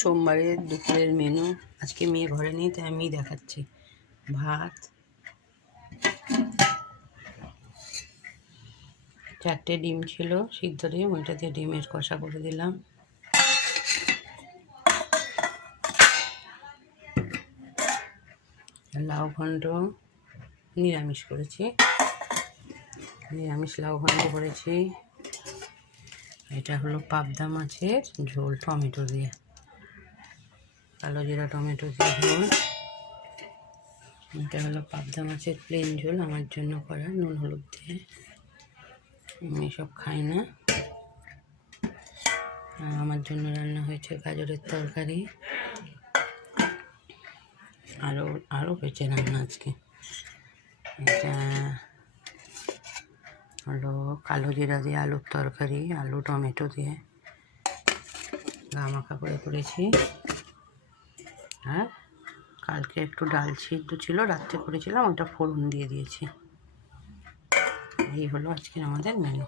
সোমবারের দুপুরের মেনু। আজকে মেয়ে ঘরে নেই, তাই আমি দেখাচ্ছি। ভাত, 4টে ডিম ছিল সিদ্ধ ডিম, ওইটা দিয়ে ডিমের কষা করে দিলাম। লাউ ঘন্ট নিরামিষ করেছি, নিরামিষ লাউ ঘন্ট করেছি। এটা হলো পাবদা মাছের ঝোল টমেটো দিয়ে, কালো জিরা টমেটো দিয়ে ঝোল। এটা হলো পাবদা মাছের প্লেন ঝোল, আমার জন্য করা, নুন হলুদ দিয়ে। আমি এসব খাই না। আমার জন্য রান্না হয়েছে গাজরের তরকারি, আরও হয়েছে রান্না আজকে। এটা হলো কালো জিরা দিয়ে আলুর তরকারি, আলু টমেটো দিয়ে গামাখা করে করেছি। আর কালকে একটু ডাল সিদ্ধ ছিল, রাত্রে করেছিলাম, ওটা ফোড়ন দিয়ে দিয়েছি। এই হলো আজকের আমাদের মেনু।